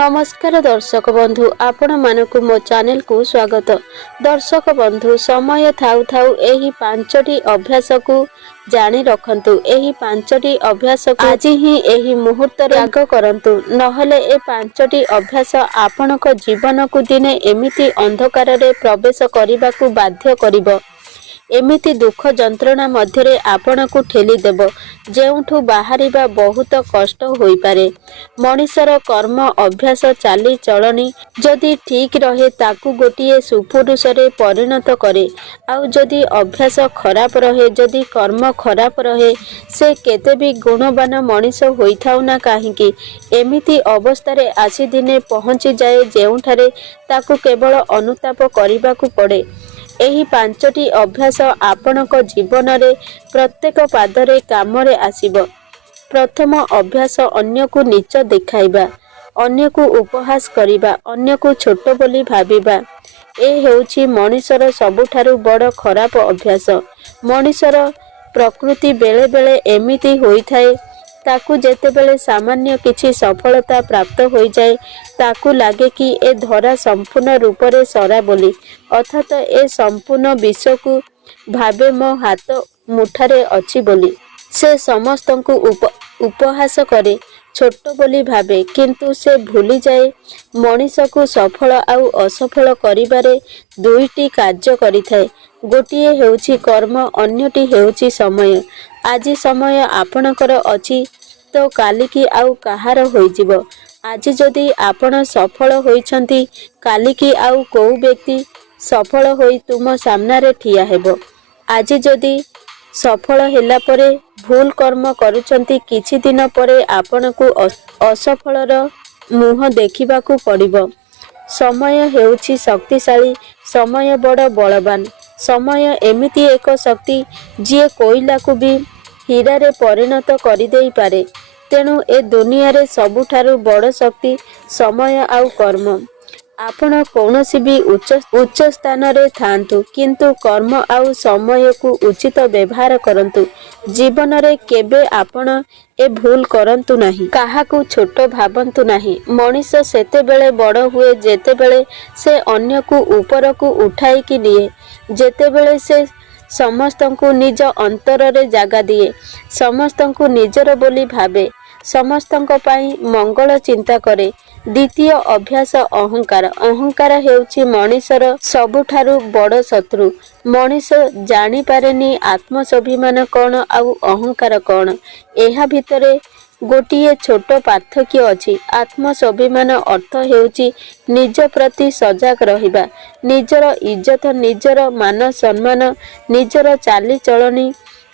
नमस्कार दर्शक बंधु आपण मानक मो चैनल को स्वागत। दर्शक बंधु समय थाउ थाउ एही पांचटी अभ्यास को जानी रखंतु। एही पांचटी अभ्यास को आज ही एही मुहूर्त त्याग करंतु, नहले ए पांचटी अभ्यास आपणक जीवन को दिने एमिति अंधकार रे प्रवेश करने को बाध्य करिवो। एमिति दुख जंत्रणा मध्यरे आपण को ठेली देव, जेउठु बाहरिबा बहुत कष्ट होई पारे। मनीषर कर्म अभ्यास चाली चलनी जदि ठीक रहे ताकू गोटिए सुपुरुष रे परिणत करे, आउ जदि अभ्यास खराब रहे, जदि कर्म खराब रहे, से केते भी गुणवान मनीष होई थाउ ना काहेकि एमिति अवस्था रे आसी दिने पहुंची जाए जेउठारे ताकू केवल अनुताप करिबाकू पड़े। एही पांचटी अभ्यास आपणक जीवन रे प्रत्येक पादरे कामरे आसीबो। प्रथम अभ्यास अन्य को नीच देखाइबा, अन्य को उपहास करिबा, अन्य को छोट बोली भाबिबा। ए हेउछि मनीषर सबुठारु बड़ खराब अभ्यास। मनीषर प्रकृति बेले बेले एमिति होई थाए, ताकू जेतेबेले सामान्य किछि सफलता प्राप्त होई जाए ताकू लागे कि ए धरा संपूर्ण रूप रे सरा बोली, अर्थात ए संपूर्ण विश्व को भावे मो हाथ मुठारे अछि बोली। से समस्त को उपहास करे, छोट बोली भावे, किंतु से भूली जाए मनीष को सफल आउ असफल करिबारे दुईटी कार्य करिथाए। गोटिए हेउछि कर्म, अन्यटी हेउछि समय। आज समय आपणकर अछि तो काली की आउ कहार होइजिबो। आज जदि आपण सफल होइछंती, काली की आउ को व्यक्ति सफल होई तुम सामना रे ठिया हेबो। आज जदि सफल हेला परे भूल कर्म करूछंती, किछि दिन परे आपण को असफलर मुह देखिबाकू पड़िबो। समय हेउछि शक्तिशाली, समय बड़ बलवान। समय एमिति एक शक्ति जिए कोइला को भी हीरा रे परिणत करि देई पारे। तेणु ए दुनिया रे सबुठारु बड़ शक्ति समय आउ कर्म। आपण कौनसी भी उच्च स्थान रे थांतु, किंतु कर्म आउ समय को उचित व्यवहार करंतु। जीवन रे केबे आपण ए भूल करंतु नाही, काहाकू छोट भाबंतु नाही। मनीष सेते बेले बड़ हुए जेते बेले से अन्य को ऊपर को उठाई कि निए, जेते बेले से समस्त को निज अंतर रे जागा दिए, समस्त को निजर बोली भावे, समस्त पाई मंगल चिंता करे। द्वितीय अभ्यास अहंकार। अहंकार हेउछि मनीषर सबुठारु बड़ शत्रु। मनीष जानी पारेनी आत्मस्वाभिमान कौन आउ अहंकार कौन। एहा भितरे गोटिए छोट पार्थक्य अछि। आत्मस्वाभिमान अर्थ हेउछि निज प्रति सजग रहिबा, निजर इज्जत, निजर मान सम्मान, निजर चाली चलनी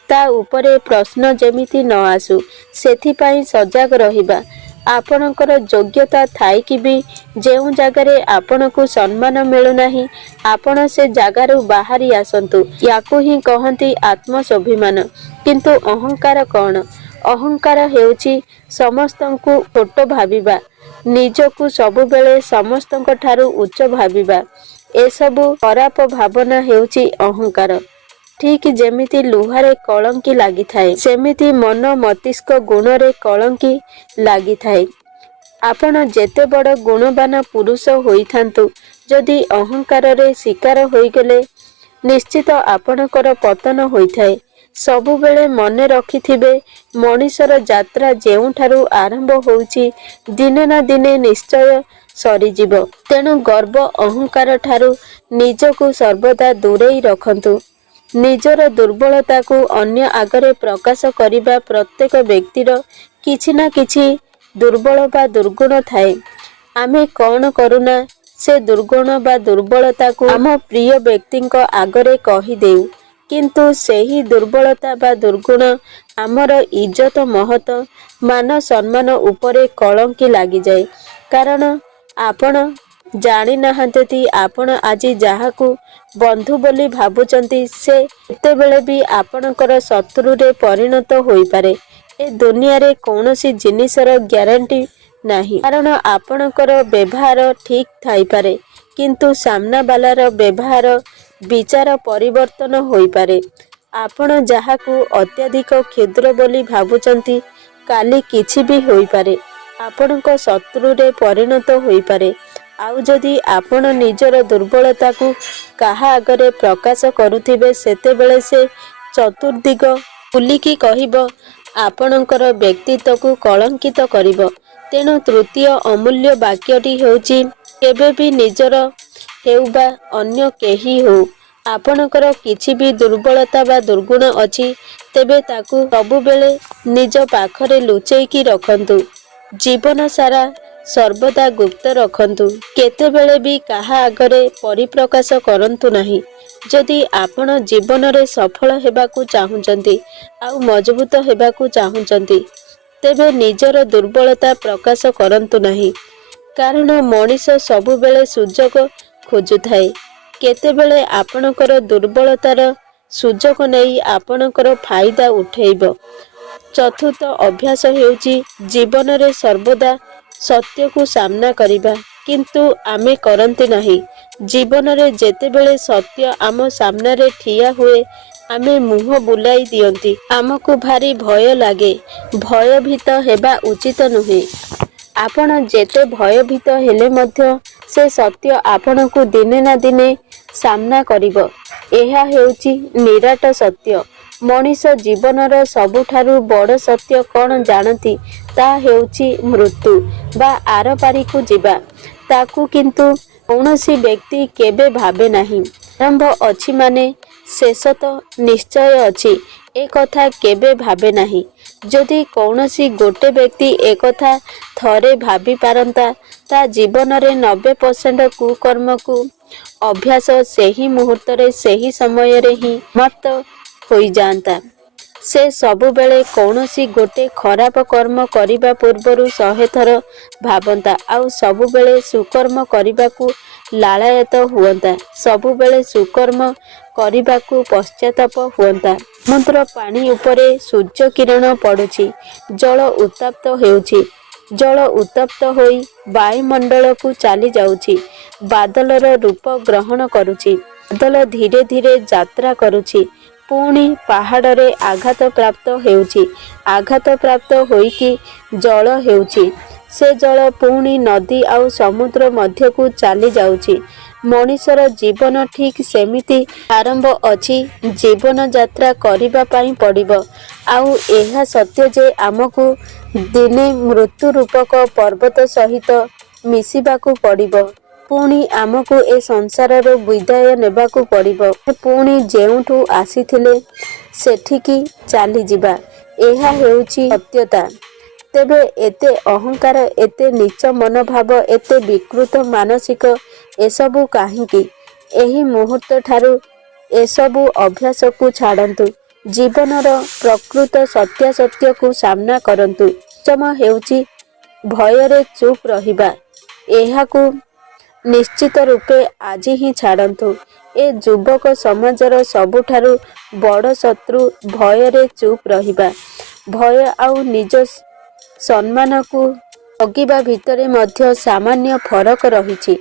ता उपरे प्रश्न जेमिति न आसु सेथिपाई सजग रहिबा। आपणकर योग्यता थाई कि भी जेउ जगारे आपणकु सम्मान मिलु नाही, आपण से जगारु बाहरी आसंतु। याकू ही कहंती आत्मस्वाभिमान। किंतु अहंकार कौन? अहंकार हेउछि समस्तंकु छोट भाबिबा, निजकु सबुबेले समस्तंक ठारु उच्च भाबिबा। एसबु खराब भावना हेउछि अहंकार। ठीक जेमिति लुहारे कलंकी लागि थाए, सेमिति मन मस्तिष्क गुणरे कलंकी लागि थाए। आपण जेते बड़ गुणवान पुरुष होइथांतु, जदि अहंकार रे शिकार होइगले निश्चित आपणकर पतन होइथाए। सबुबेले मने रखिथिबे मनीषर यात्रा जेउठारु आरंभ होउछि दिने ना दिने निश्चय सरीजिबो। तेणु गर्व अहंकार ठारु निजको सर्वदा दूरेई रखंतु। निजर दुर्बलता को अन्य आगरे प्रकाश करिबा प्रत्येक व्यक्तिर किछि ना किछि दुर्बल बा दुर्गुण थाए। आमे कौन करुना से दुर्गुण बा दुर्बलता को आम प्रिय व्यक्तिंक आगरे कहि देउ, किंतु सेही दुर्बलता बा दुर्गुण आमर इज्जत महत मान सम्मान उपरे कलंकी लागि जाए। कारण आपण जानी नाहंती आपण आज जाहाकू बंधु बोली भाबुचंती से केतेबेले भी आपणकर शत्रु रे परिणत होई पारे। ए दुनिया रे कौनसी जिनिसर ग्यारंटी नाही, कारण आपणकर व्यवहार ठीक थाई पारे, किंतु सामना बालार व्यवहार विचार परिवर्तन होई पारे। आपण जाहाकू अत्यधिक क्षुद्र बोली भाबुचंती, काली किछि भी होई पारे। ଆପଣଙ୍କ ଶତ୍ରୁରେ ପରିଣତ ହୋଇପାରେ। ଆଉ ଯଦି ଆପଣ ନିଜର ଦୁର୍ବଳତାକୁ କାହା ଆଗରେ ପ୍ରକାଶ କରୁଥିବେ, ସେତେବେଳେ ସେ ଚତୁର୍ଦିଗ ବୁଲିକି କହିବ, ଆପଣଙ୍କର ବ୍ୟକ୍ତିତ୍ୱକୁ କଳଙ୍କିତ କରିବ। ତେଣୁ ତୃତୀୟ ଅମୂଲ୍ୟ ବାକ୍ୟଟି ହେଉଛି, କେବେ ବି ନିଜର ହେଉ ବା ଅନ୍ୟ କେହି ହେଉ, ଆପଣଙ୍କର କିଛି ବି ଦୁର୍ବଳତା ବା ଦୁର୍ଗୁଣ ଅଛି, ତେବେ ତାକୁ ସବୁବେଳେ ନିଜ ପାଖରେ ଲୁଚେଇକି ରଖନ୍ତୁ। ଜୀବନ ସାରା ସର୍ବଦା ଗୁପ୍ତ ରଖନ୍ତୁ। କେତେବେଳେ ବି କାହା ଆଗରେ ପରିପ୍ରକାଶ କରନ୍ତୁ ନାହିଁ। ଯଦି ଆପଣ ଜୀବନରେ ସଫଳ ହେବାକୁ ଚାହୁଁଛନ୍ତି ଆଉ ମଜବୁତ ହେବାକୁ ଚାହୁଁଛନ୍ତି, ତେବେ ନିଜର ଦୁର୍ବଳତା ପ୍ରକାଶ କରନ୍ତୁ ନାହିଁ। କାରଣ ମଣିଷ ସବୁବେଳେ ସୁଯୋଗ ଖୋଜୁଥାଏ। କେତେବେଳେ ଆପଣଙ୍କର ଦୁର୍ବଳତାର ସୁଯୋଗ ନେଇ ଆପଣଙ୍କର ଫାଇଦା ଉଠେଇବ। ଚତୁର୍ଥ ଅଭ୍ୟାସ ହେଉଛି ଜୀବନରେ ସର୍ବଦା ସତ୍ୟକୁ ସାମ୍ନା କରିବା। କିନ୍ତୁ ଆମେ କରନ୍ତି ନାହିଁ। ଜୀବନରେ ଯେତେବେଳେ ସତ୍ୟ ଆମ ସାମ୍ନାରେ ଠିଆ ହୁଏ, ଆମେ ମୁହଁ ବୁଲାଇ ଦିଅନ୍ତି। ଆମକୁ ଭାରି ଭୟ ଲାଗେ। ଭୟଭୀତ ହେବା ଉଚିତ ନୁହେଁ। ଆପଣ ଯେତେ ଭୟଭୀତ ହେଲେ ମଧ୍ୟ ସେ ସତ୍ୟ ଆପଣଙ୍କୁ ଦିନେ ନା ଦିନେ ସାମ୍ନା କରିବ। ଏହା ହେଉଛି ନିରାଟ ସତ୍ୟ। ମଣିଷ ଜୀବନର ସବୁଠାରୁ ବଡ଼ ସତ୍ୟ କ'ଣ ଜାଣନ୍ତି? ତାହା ହେଉଛି ମୃତ୍ୟୁ ବା ଆରପାରିକୁ ଯିବା। ତାକୁ କିନ୍ତୁ କୌଣସି ବ୍ୟକ୍ତି କେବେ ଭାବେ ନାହିଁ। ଆରମ୍ଭ ଅଛି ମାନେ ଶେଷ ତ ନିଶ୍ଚୟ ଅଛି, ଏ କଥା କେବେ ଭାବେ ନାହିଁ। ଯଦି କୌଣସି ଗୋଟେ ବ୍ୟକ୍ତି ଏକଥା ଥରେ ଭାବି ପାରନ୍ତା, ତା ଜୀବନରେ 90% କୁକର୍ମକୁ ଅଭ୍ୟାସ ସେହି ମୁହୂର୍ତ୍ତରେ ସେହି ସମୟରେ ହିଁ ସମାପ୍ତ ହୋଇଯାଆନ୍ତା। ସେ ସବୁବେଳେ କୌଣସି ଗୋଟେ ଖରାପ କର୍ମ କରିବା ପୂର୍ବରୁ 100 ଥର ଭାବନ୍ତା ଆଉ ସବୁବେଳେ ସୁକର୍ମ କରିବାକୁ ଲାଳାୟତ ହୁଅନ୍ତା। ସବୁବେଳେ ସୁକର୍ମ କରିବାକୁ ପଶ୍ଚାତାପ ହୁଅନ୍ତା। ସମୁଦ୍ର ପାଣି ଉପରେ ସୂର୍ଯ୍ୟ କିରଣ ପଡ଼ୁଛି। ଜଳ ଉତ୍ତାପ୍ତ ହେଉଛି। ଜଳ ଉତ୍ତାପ୍ତ ହୋଇ ବାୟୁମଣ୍ଡଳକୁ ଚାଲି ଯାଉଛି। ବାଦଲର ରୂପ ଗ୍ରହଣ କରୁଛି। ବାଦଲ ଧୀରେ ଧୀରେ ଯାତ୍ରା କରୁଛି। ପୁଣି ପାହାଡ଼ରେ ଆଘାତପ୍ରାପ୍ତ ହେଉଛି। ଆଘାତପ୍ରାପ୍ତ ହୋଇକି ଜଳ ହେଉଛି। ସେ ଜଳ ପୁଣି ନଦୀ ଆଉ ସମୁଦ୍ର ମଧ୍ୟକୁ ଚାଲି ଯାଉଛି। ମଣିଷର ଜୀବନ ଠିକ୍ ସେମିତି ଆରମ୍ଭ ଅଛି। ଜୀବନଯାତ୍ରା କରିବା ପାଇଁ ପଡ଼ିବ। ଆଉ ଏହା ସତ୍ୟ ଯେ ଆମକୁ ଦିନେ ମୃତ୍ୟୁ ରୂପକ ପର୍ବତ ସହିତ ମିଶିବାକୁ ପଡ଼ିବ। ପୁଣି ଆମକୁ ଏ ସଂସାରରୁ ବିଦାୟ ନେବାକୁ ପଡ଼ିବ। ପୁଣି ଯେଉଁଠୁ ଆସିଥିଲେ ସେଠିକି ଚାଲିଯିବା। ଏହା ହେଉଛି ସତ୍ୟତା। ତେବେ ଏତେ ଅହଙ୍କାର, ଏତେ ନୀଚ ମନୋଭାବ, ଏତେ ବିକୃତ ମାନସିକ ଏସବୁ କାହିଁକି? ଏହି ମୁହୂର୍ତ୍ତଠାରୁ ଏସବୁ ଅଭ୍ୟାସକୁ ଛାଡ଼ନ୍ତୁ। ଜୀବନର ପ୍ରକୃତ ସତ୍ୟାସତ୍ୟକୁ ସାମ୍ନା କରନ୍ତୁ। ପଞ୍ଚମ ହେଉଛି ଭୟରେ ଚୁପ୍ ରହିବା। ଏହାକୁ ନିଶ୍ଚିତ ରୂପେ ଆଜି ହିଁ ଛାଡ଼ନ୍ତୁ। ଏ ଯୁବକ ସମାଜର ସବୁଠାରୁ ବଡ଼ ଶତ୍ରୁ ଭୟରେ ଚୁପ୍ ରହିବା। ଭୟ ଆଉ ନିଜ ସମ୍ମାନକୁ ଜଗିବା ଭିତରେ ମଧ୍ୟ ସାମାନ୍ୟ ଫରକ ରହିଛି।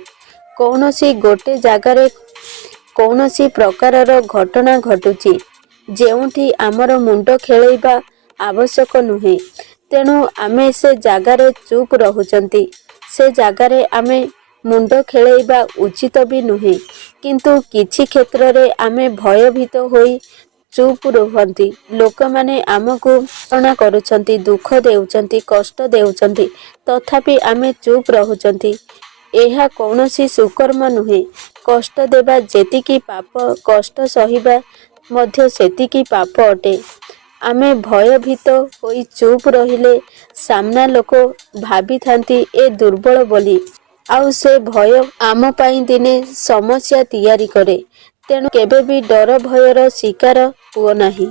କୌଣସି ଗୋଟେ ଜାଗାରେ କୌଣସି ପ୍ରକାରର ଘଟଣା ଘଟୁଛି, ଯେଉଁଠି ଆମର ମୁଣ୍ଡ ଖେଳେଇବା ଆବଶ୍ୟକ ନୁହେଁ। ତେଣୁ ଆମେ ସେ ଜାଗାରେ ଚୁପ୍ ରହୁଛନ୍ତି। ସେ ଜାଗାରେ ଆମେ ମୁଣ୍ଡ ଖେଳେଇବା ଉଚିତ ବି ନୁହେଁ। କିନ୍ତୁ କିଛି କ୍ଷେତ୍ରରେ ଆମେ ଭୟଭୀତ ହୋଇ ଚୁପ୍ ରୁହନ୍ତି। ଲୋକମାନେ ଆମକୁ ଛଳନା କରୁଛନ୍ତି, ଦୁଃଖ ଦେଉଛନ୍ତି, କଷ୍ଟ ଦେଉଛନ୍ତି, ତଥାପି ଆମେ ଚୁପ୍ ରହୁଛନ୍ତି। ଏହା କୌଣସି ସୁକର୍ମ ନୁହେଁ। କଷ୍ଟ ଦେବା ଯେତିକି ପାପ, କଷ୍ଟ ସହିବା ମଧ୍ୟ ସେତିକି ପାପ ଅଟେ। ଆମେ ଭୟଭୀତ ହୋଇ ଚୁପ୍ ରହିଲେ ସାମ୍ନା ଲୋକ ଭାବିଥାନ୍ତି ଏ ଦୁର୍ବଳ ବୋଲି। ଆଉ ସେ ଭୟ ଆମ ପାଇଁ ଦିନେ ସମସ୍ୟା ତିଆରି କରେ। ତେଣୁ କେବେ ବି ଡର ଭୟର ଶିକାର ହୁଅ ନାହିଁ।